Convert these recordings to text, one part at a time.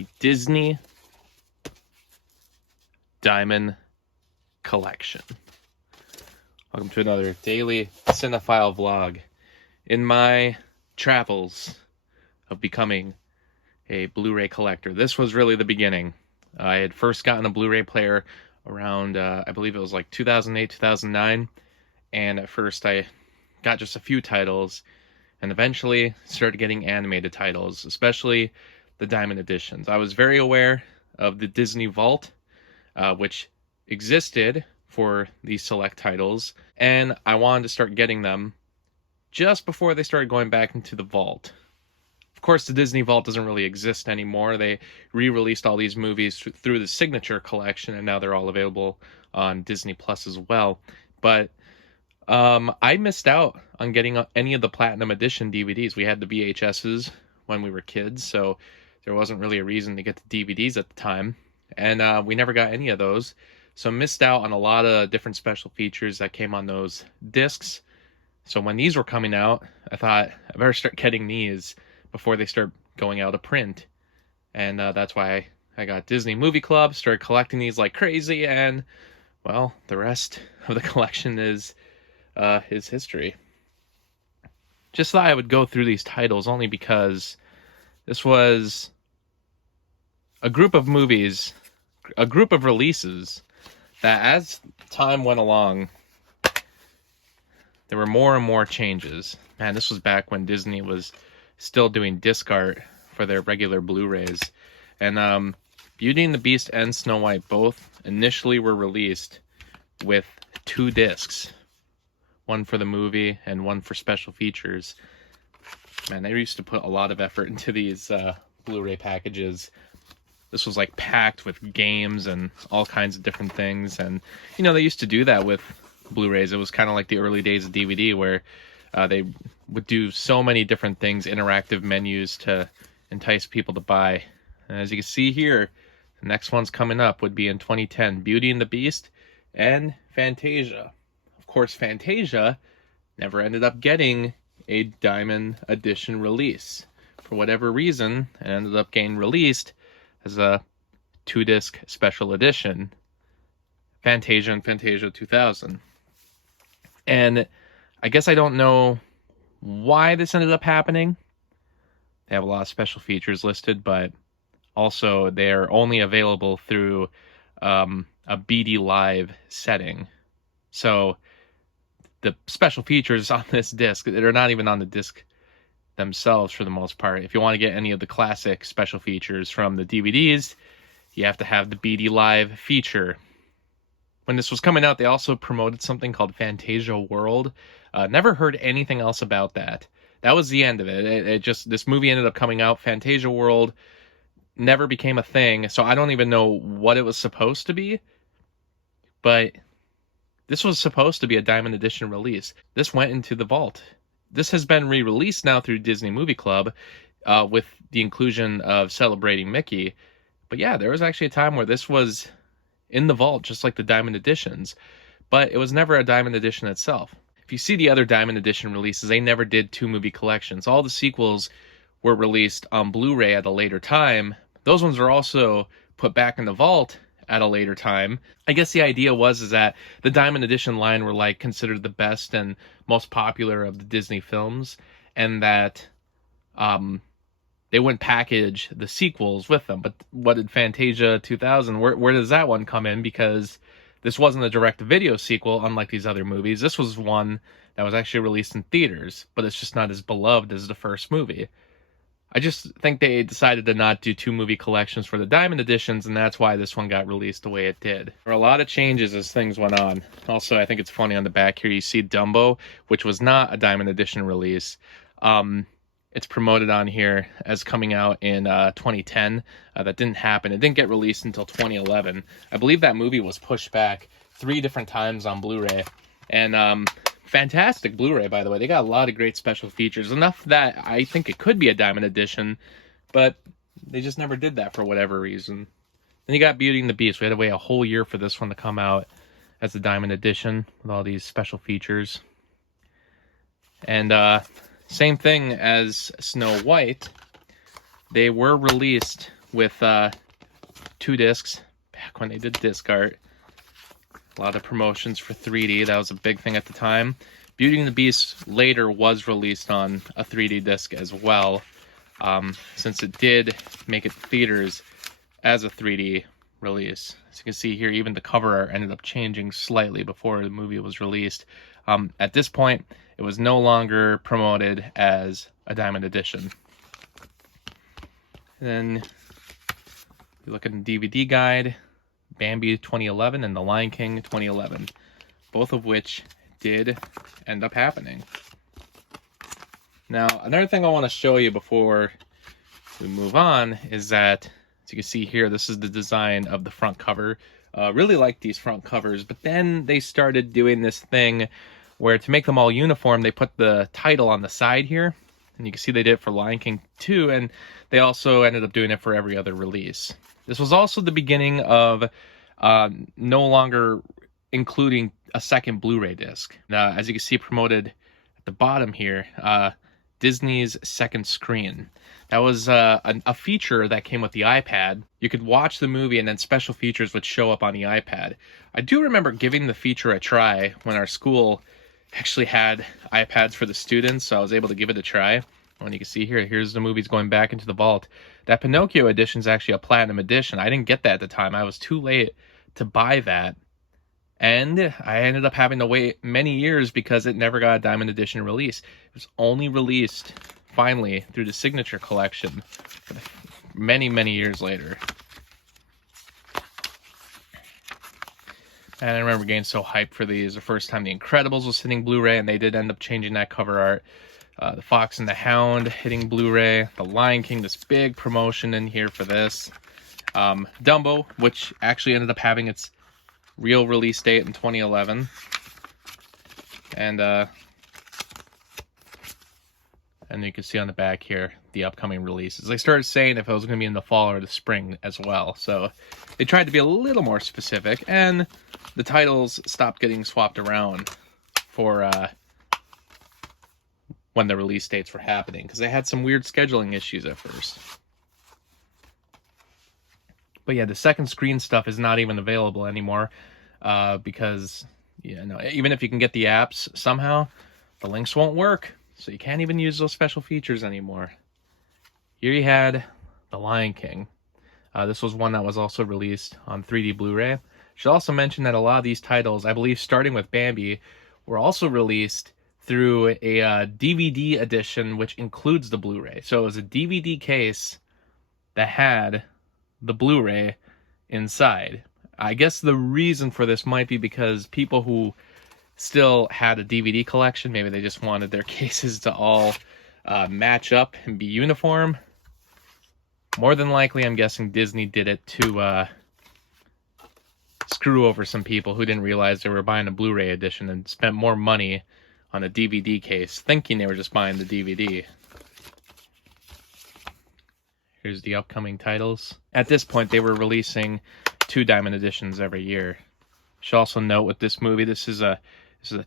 the Disney Diamond Collection. Welcome to another daily cinephile vlog. In my travels of becoming a Blu-ray collector, this was really the beginning. I had first gotten a Blu-ray player around, I believe it was like 2008, 2009. And at first I got just a few titles, and eventually started getting animated titles, especially the Diamond Editions. I was very aware of the Disney Vault, which existed for these select titles, and I wanted to start getting them just before they started going back into the vault. Of course, the Disney Vault doesn't really exist anymore. They re-released all these movies through the Signature Collection, and now they're all available on Disney Plus as well. But I missed out on getting any of the Platinum Edition DVDs. We had the VHSs when we were kids, so there wasn't really a reason to get the DVDs at the time. And we never got any of those. So missed out on a lot of different special features that came on those discs. So when these were coming out, I thought I better start getting these before they start going out of print. And that's why I got Disney Movie Club, started collecting these like crazy, and, well, the rest of the collection is history. Just thought I would go through these titles only because this was a group of movies, a group of releases that as time went along, there were more and more changes. Man, this was back when Disney was still doing disc art for their regular Blu-rays. And Beauty and the Beast and Snow White both initially were released with 2 discs. One for the movie and one for special features. Man, they used to put a lot of effort into these Blu-ray packages. This was like packed with games and all kinds of different things. And, you know, they used to do that with Blu-rays. It was kind of like the early days of DVD where they would do so many different things, interactive menus to entice people to buy. And as you can see here, the next one's coming up would be in 2010, Beauty and the Beast and Fantasia. Of course, Fantasia never ended up getting a Diamond Edition release. For whatever reason, it ended up getting released as a 2-disc special edition, Fantasia and Fantasia 2000. And I guess I don't know why this ended up happening. They have a lot of special features listed, but also they're only available through a BD Live setting. So the special features on this disc, they're not even on the disc themselves for the most part. If you want to get any of the classic special features from the DVDs, you have to have the BD Live feature. When this was coming out, they also promoted something called Fantasia World. Never heard anything else about that. That was the end of it. This movie ended up coming out. Fantasia World never became a thing, so I don't even know what it was supposed to be. But this was supposed to be a Diamond Edition release. This went into the vault. This has been re-released now through Disney Movie Club with the inclusion of Celebrating Mickey. But yeah, there was actually a time where this was in the vault, just like the Diamond Editions. But it was never a Diamond Edition itself. If you see the other Diamond Edition releases, they never did 2-movie collections. All the sequels were released on Blu-ray at a later time. Those ones were also put back in the vault at a later time. I guess the idea was that the Diamond Edition line were like considered the best and most popular of the Disney films, and that they wouldn't package the sequels with them. But what did Fantasia 2000, where does that one come in? Because this wasn't a direct-to-video sequel, unlike these other movies. This was one that was actually released in theaters, but it's just not as beloved as the first movie. I just think they decided to not do 2-movie collections for the Diamond Editions, and that's why this one got released the way it did. There were a lot of changes as things went on. Also, I think it's funny on the back here, you see Dumbo, which was not a Diamond Edition release. It's promoted on here as coming out in 2010. That didn't happen. It didn't get released until 2011. I believe that movie was pushed back 3 different times on Blu-ray. And fantastic Blu-ray, by the way. They got a lot of great special features. Enough that I think it could be a Diamond Edition, but they just never did that for whatever reason. Then you got Beauty and the Beast. We had to wait a whole year for this one to come out as the Diamond Edition with all these special features. And same thing as Snow White. They were released with 2 discs back when they did disc art. A lot of promotions for 3D. That was a big thing at the time. Beauty and the Beast later was released on a 3D disc as well, since it did make it to theaters as a 3D release. As you can see here, even the cover art ended up changing slightly before the movie was released. At this point, it was no longer promoted as a Diamond Edition. And then you look at the DVD guide, Bambi 2011 and The Lion King 2011, both of which did end up happening. Now, another thing I want to show you before we move on is that, as you can see here, this is the design of the front cover. Really like these front covers, but then they started doing this thing where, to make them all uniform, they put the title on the side here. And you can see they did it for Lion King 2, and they also ended up doing it for every other release. This was also the beginning of no longer including a second Blu-ray disc. As you can see promoted at the bottom here, Disney's second screen. That was a feature that came with the iPad. You could watch the movie and then special features would show up on the iPad. I do remember giving the feature a try when our school actually had iPads for the students, so I was able to give it a try. And you can see here, here's the movies going back into the vault. That Pinocchio edition is actually a platinum edition. I didn't get that at the time. I was too late to buy that. And I ended up having to wait many years because it never got a Diamond Edition release. It was only released, finally, through the Signature Collection many, many years later. And I remember getting so hyped for these. The first time The Incredibles was hitting Blu-ray, and they did end up changing that cover art. The Fox and the Hound hitting Blu-ray. The Lion King, this big promotion in here for this. Dumbo, which actually ended up having its real release date in 2011. And you can see on the back here the upcoming releases. They started saying if it was going to be in the fall or the spring as well. So they tried to be a little more specific, and the titles stopped getting swapped around for when the release dates were happening, because they had some weird scheduling issues at first. But yeah, the second screen stuff is not even available anymore because, even if you can get the apps somehow, the links won't work. So you can't even use those special features anymore. Here you had The Lion King. This was one that was also released on 3D Blu-ray. Should also mention that a lot of these titles, I believe starting with Bambi, were also released through a DVD edition, which includes the Blu-ray. So it was a DVD case that had the Blu-ray inside. I guess the reason for this might be because people who still had a DVD collection, maybe they just wanted their cases to all match up and be uniform. More than likely, I'm guessing Disney did it to screw over some people who didn't realize they were buying a Blu-ray edition and spent more money on a DVD case, thinking they were just buying the DVD. Here's the upcoming titles. At this point, they were releasing 2 Diamond Editions every year. Should also note with this movie, this is a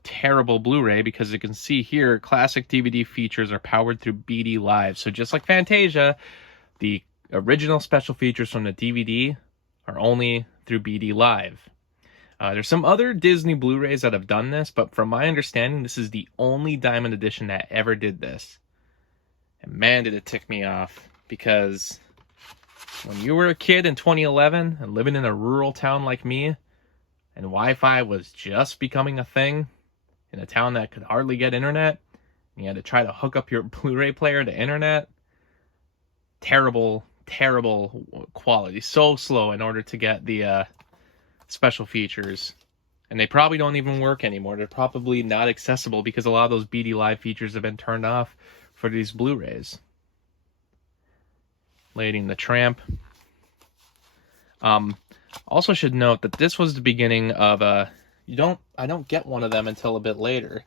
terrible Blu-ray because you can see here, classic DVD features are powered through BD Live. So just like Fantasia, the original special features from the DVD are only through BD Live. There's some other Disney Blu-rays that have done this, but from my understanding, this is the only Diamond Edition that ever did this. And man, did it tick me off, because when you were a kid in 2011 and living in a rural town like me, and Wi-Fi was just becoming a thing in a town that could hardly get internet, and you had to try to hook up your Blu-ray player to internet, terrible quality, so slow in order to get the special features. And they probably don't even work anymore. They're probably not accessible because a lot of those BD Live features have been turned off for these Blu-rays. Lady and the Tramp. Also should note that this was the beginning of I don't get one of them until a bit later,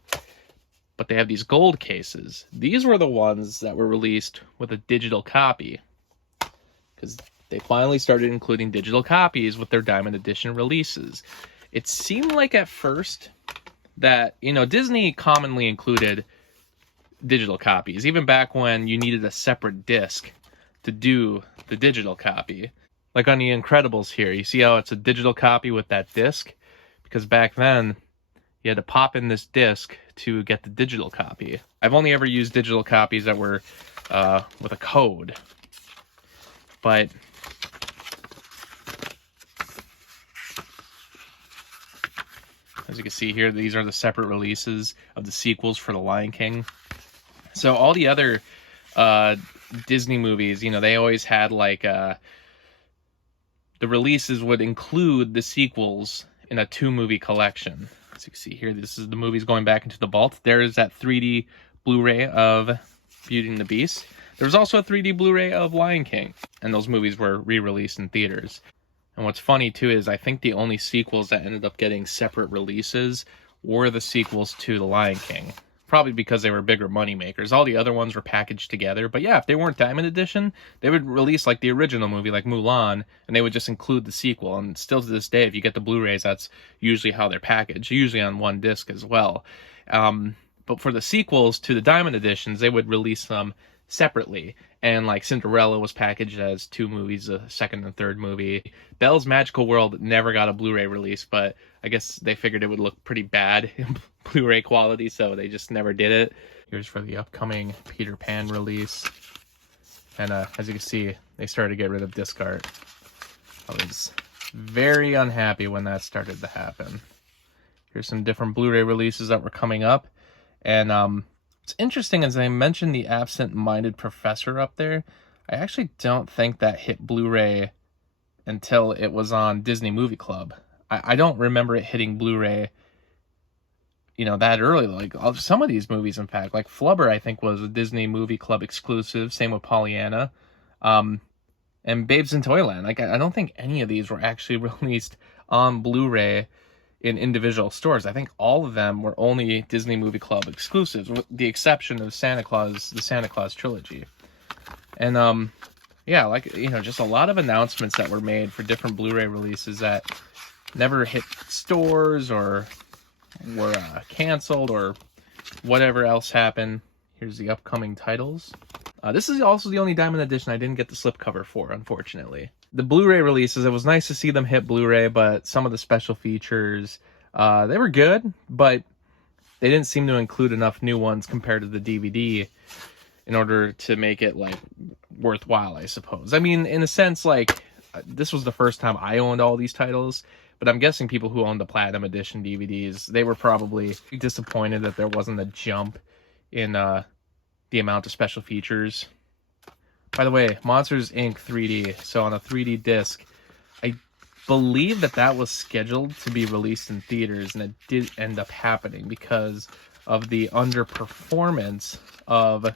but they have these gold cases. These were the ones that were released with a digital copy, because they finally started including digital copies with their Diamond Edition releases. It seemed like at first that, Disney commonly included digital copies, even back when you needed a separate disc to do the digital copy. Like on The Incredibles here, you see how it's a digital copy with that disc? Because back then, you had to pop in this disc to get the digital copy. I've only ever used digital copies that were with a code. But as you can see here, these are the separate releases of the sequels for The Lion King. So all the other Disney movies, you know, they always had like the releases would include the sequels in a 2-movie collection. As you can see here, this is the movies going back into the vault. There is that 3D Blu-ray of Beauty and the Beast. There was also a 3D Blu-ray of Lion King, and those movies were re-released in theaters. And what's funny too is I think the only sequels that ended up getting separate releases were the sequels to The Lion King. Probably because they were bigger money makers. All the other ones were packaged together. But yeah, if they weren't Diamond Edition, they would release like the original movie, like Mulan, and they would just include the sequel. And still to this day, if you get the Blu-rays, that's usually how they're packaged, usually on one disc as well. But for the sequels to the Diamond Editions, they would release them separately. And like Cinderella was packaged as 2 movies, a second and third movie. Belle's Magical World never got a Blu-ray release, but I guess they figured it would look pretty bad in Blu-ray quality, so they just never did it. Here's for the upcoming Peter Pan release. And as you can see, they started to get rid of disc art. I was very unhappy when that started to happen. Here's some different Blu-ray releases that were coming up. And it's interesting, as I mentioned the Absent-Minded Professor up there, I actually don't think that hit Blu-ray until it was on Disney Movie Club. I don't remember it hitting Blu-ray, you know, that early. Like some of these movies, in fact, like Flubber, I think was a Disney Movie Club exclusive. Same with Pollyanna, and Babes in Toyland. Like I don't think any of these were actually released on Blu-ray in individual stores. I think all of them were only Disney Movie Club exclusives, with the exception of Santa Claus, the Santa Claus trilogy. And yeah, like, you know, just a lot of announcements that were made for different Blu-ray releases that never hit stores or were canceled or whatever else happened. Here's the upcoming titles. This is also the only Diamond Edition I didn't get the slipcover for, unfortunately. The Blu-ray releases, it was nice to see them hit Blu-ray, but some of the special features, they were good, but they didn't seem to include enough new ones compared to the DVD in order to make it, like, worthwhile, I suppose. I mean, in a sense, like, this was the first time I owned all these titles, but I'm guessing people who owned the Platinum Edition DVDs, they were probably disappointed that there wasn't a jump in the amount of special features. By the way, Monsters, Inc. 3D, so on a 3D disc, I believe that was scheduled to be released in theaters, and it did end up happening because of the underperformance of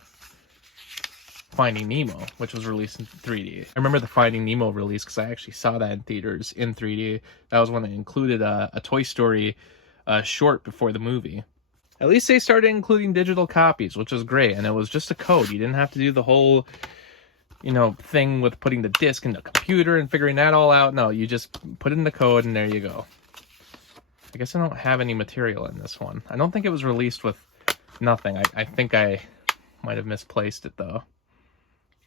Finding Nemo, which was released in 3D. I remember the Finding Nemo release because I actually saw that in theaters in 3D. That was when it included a Toy Story short before the movie. At least they started including digital copies, which was great, and it was just a code. You didn't have to do the whole, you know, thing with putting the disc in the computer and figuring that all out. No, you just put in the code and there you go. I guess I don't have any material in this one. I don't think it was released with nothing. I think I might have misplaced it though.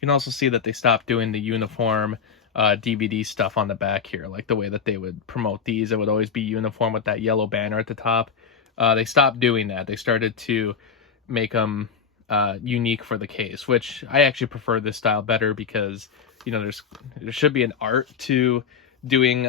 You can also see that they stopped doing the uniform DVD stuff on the back here, like the way that they would promote these. It would always be uniform with that yellow banner at the top. They stopped doing that. They started to make them unique for the case, which I actually prefer this style better because, you know, there should be an art to doing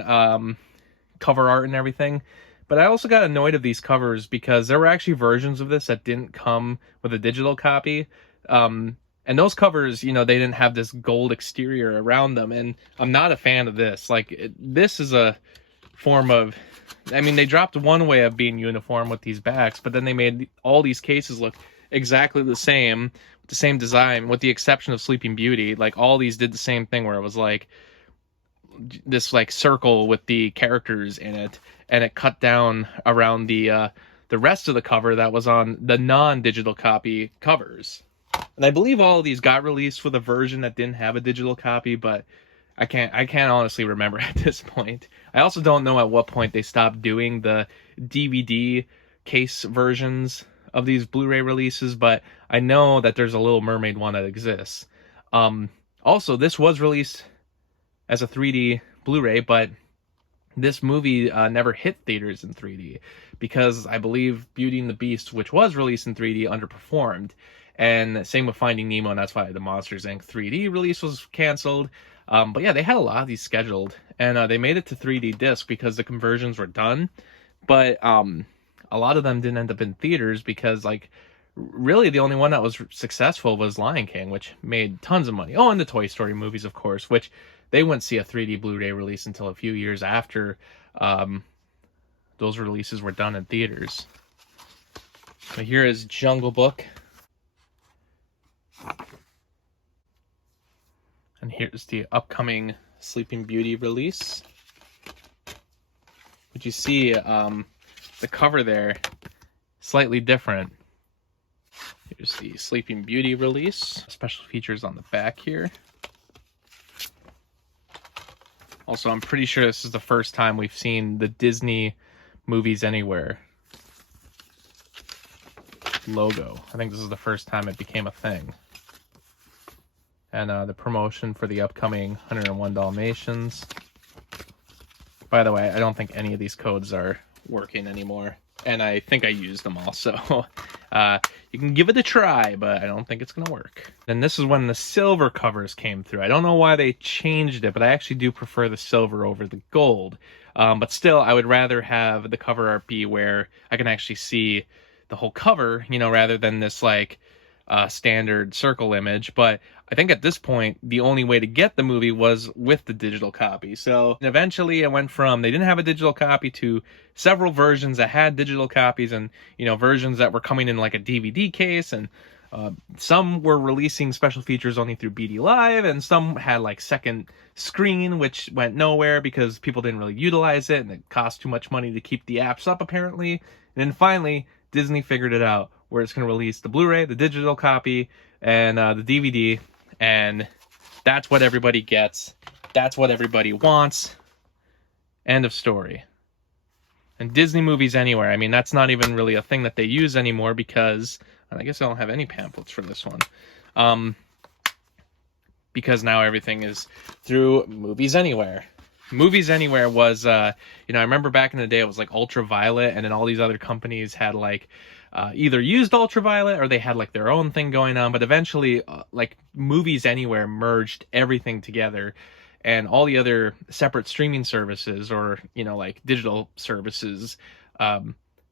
cover art and everything. But I also got annoyed of these covers because there were actually versions of this that didn't come with a digital copy. And those covers, you know, they didn't have this gold exterior around them. And I'm not a fan of this. Like, this is a form of... I mean, they dropped one way of being uniform with these backs, but then they made all these cases look exactly the same, with the same design, with the exception of Sleeping Beauty. Like, all these did the same thing where it was like this like circle with the characters in it, and it cut down around the rest of the cover that was on the non-digital copy covers. And I believe all of these got released with a version that didn't have a digital copy, but I can't honestly remember at this point. I also don't know at what point they stopped doing the DVD case versions of these Blu-ray releases, but I know that there's a Little Mermaid one that exists. Also, this was released as a 3D Blu-ray, but this movie never hit theaters in 3D because I believe Beauty and the Beast, which was released in 3D, underperformed. And same with Finding Nemo, and that's why the Monsters, Inc. 3D release was canceled. But yeah, they had a lot of these scheduled, and they made it to 3D disc because the conversions were done. But a lot of them didn't end up in theaters because, like, really the only one that was successful was Lion King, which made tons of money. Oh, and the Toy Story movies, of course, which they wouldn't see a 3D Blu-ray release until a few years after those releases were done in theaters. So here is Jungle Book. And here's the upcoming Sleeping Beauty release. But you see the cover there, slightly different. Here's the Sleeping Beauty release. Special features on the back here. Also, I'm pretty sure this is the first time we've seen the Disney Movies Anywhere logo. I think this is the first time it became a thing. And the promotion for the upcoming 101 Dalmatians. By the way, I don't think any of these codes are working anymore. And I think I used them all, so you can give it a try, but I don't think it's going to work. And this is when the silver covers came through. I don't know why they changed it, but I actually do prefer the silver over the gold. But still, I would rather have the cover art be where I can actually see the whole cover, you know, rather than this, like, standard circle image. But I think at this point the only way to get the movie was with the digital copy. So eventually it went from they didn't have a digital copy to several versions that had digital copies, and you know, versions that were coming in like a DVD case, and some were releasing special features only through BD Live, and some had like second screen, which went nowhere because people didn't really utilize it and it cost too much money to keep the apps up apparently. And then finally Disney figured it out, where it's going to release the Blu-ray, the digital copy, and the DVD, and that's what everybody gets. That's what everybody wants. End of story. And Disney Movies Anywhere, I mean, that's not even really a thing that they use anymore because, I guess I don't have any pamphlets for this one. Because now everything is through Movies Anywhere. Movies Anywhere was, I remember back in the day it was like Ultraviolet, and then all these other companies had like either used Ultraviolet or they had like their own thing going on. But eventually, like Movies Anywhere merged everything together, and all the other separate streaming services or like digital services,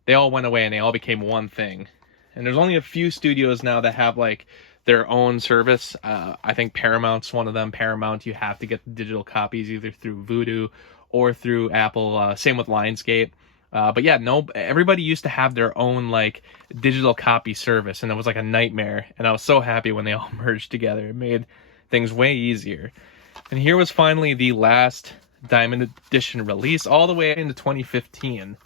they all went away and they all became one thing. And there's only a few studios now that have like their own service. I think Paramount's one of them. Paramount, you have to get the digital copies either through Vudu or through Apple. Same with Lionsgate. But yeah, everybody used to have their own like digital copy service, and it was like a nightmare. And I was so happy when they all merged together. It made things way easier. And here was finally the last Diamond Edition release, all the way into 2015.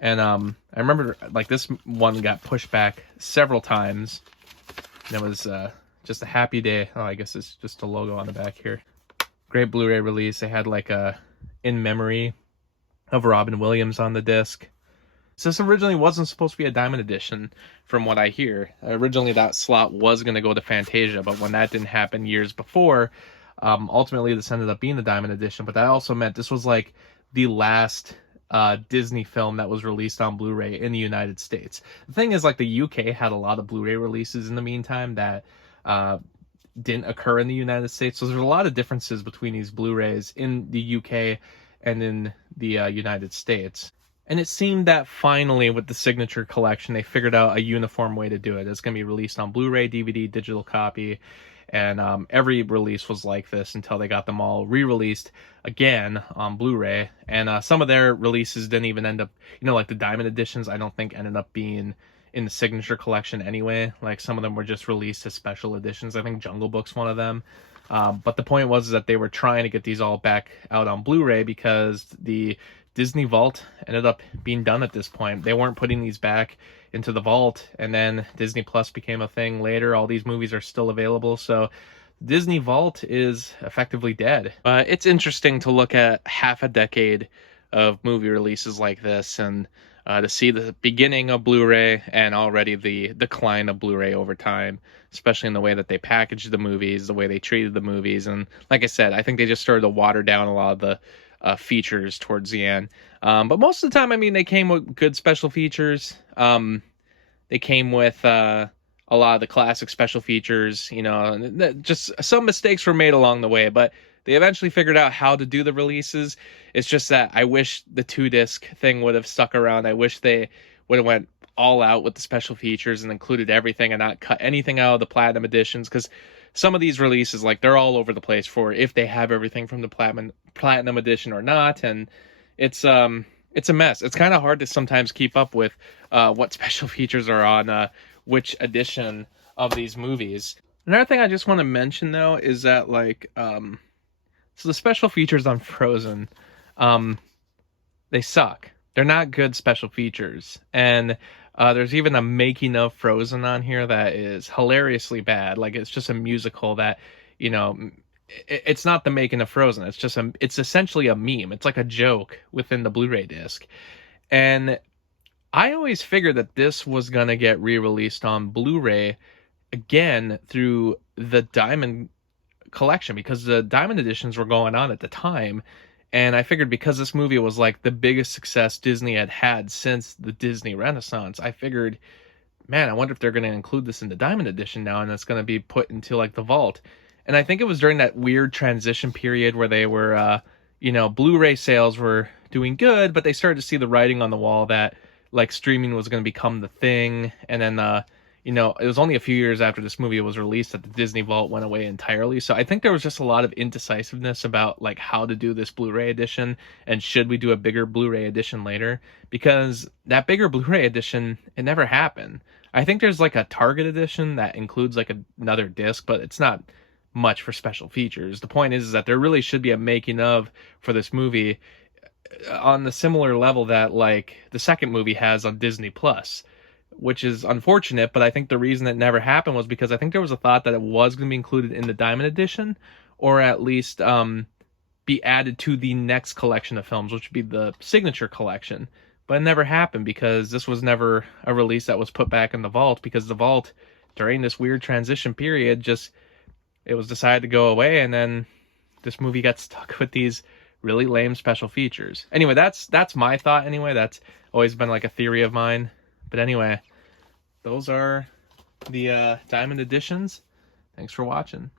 And I remember like this one got pushed back several times. And it was just a happy day. Oh, I guess it's just a logo on the back here. Great Blu-ray release. They had like a In Memory of Robin Williams on the disc. So this originally wasn't supposed to be a Diamond Edition, from what I hear. Originally that slot was going to go to Fantasia, but when that didn't happen years before, ultimately this ended up being the Diamond Edition. But that also meant this was like the last Disney film that was released on Blu-ray in the United States. The thing is, like, the UK had a lot of Blu-ray releases in the meantime that didn't occur in the United States. So there's a lot of differences between these Blu-rays in the UK and in the United States. And it seemed that finally with the Signature Collection, they figured out a uniform way to do it. It's going to be released on Blu-ray, DVD, digital copy, and every release was like this until they got them all re-released again on Blu-ray. And some of their releases didn't even end up, like the Diamond Editions, I don't think ended up being in the Signature Collection anyway. Like some of them were just released as special editions. I think Jungle Book's one of them. But the point was that they were trying to get these all back out on Blu-ray because the Disney Vault ended up being done at this point. They weren't putting these back into the vault, and then Disney Plus became a thing later. All these movies are still available, so Disney Vault is effectively dead. It's interesting to look at half a decade of movie releases like this, and to see the beginning of Blu-ray and already the decline of Blu-ray over time, especially in the way that they packaged the movies, the way they treated the movies. And like I said, I think they just started to water down a lot of the features towards the end. But most of the time, I mean, they came with good special features. They came with a lot of the classic special features, you know, and just some mistakes were made along the way, but they eventually figured out how to do the releases. It's just that I wish the 2-disc thing would have stuck around. I wish they would have went all out with the special features and included everything and not cut anything out of the platinum editions, because some of these releases, like, they're all over the place for if they have everything from the platinum edition or not, and it's a mess. It's kind of hard to sometimes keep up with what special features are on which edition of these movies. Another thing I just want to mention, though, is that, like, so the special features on Frozen, they suck. They're not good special features. And there's even a making of Frozen on here that is hilariously bad. Like, it's just a musical that, you know, it's not the making of Frozen. It's essentially a meme. It's like a joke within the Blu-ray disc. And I always figured that this was going to get re-released on Blu-ray again through the Diamond collection, because the Diamond editions were going on at the time. And I figured because this movie was like the biggest success Disney had since the Disney Renaissance, I figured, man, I wonder if they're going to include this in the Diamond edition now, and it's going to be put into like the vault. And I think it was during that weird transition period where they were, you know, Blu-ray sales were doing good, but they started to see the writing on the wall that like streaming was going to become the thing. And then, you know, it was only a few years after this movie was released that the Disney Vault went away entirely. So I think there was just a lot of indecisiveness about like how to do this Blu-ray edition, and should we do a bigger Blu-ray edition later? Because that bigger Blu-ray edition, it never happened. I think there's like a Target edition that includes like another disc, but it's not much for special features. The point is that there really should be a making of for this movie on the similar level that like the second movie has on Disney Plus, which is unfortunate. But I think the reason it never happened was because I think there was a thought that it was going to be included in the Diamond edition, or at least be added to the next collection of films, which would be the Signature Collection. But it never happened because this was never a release that was put back in the vault, because the vault during this weird transition period just, it was decided to go away, and then this movie got stuck with these really lame special features. Anyway, that's my thought anyway. That's always been like a theory of mine. But anyway, those are the Diamond editions. Thanks for watching.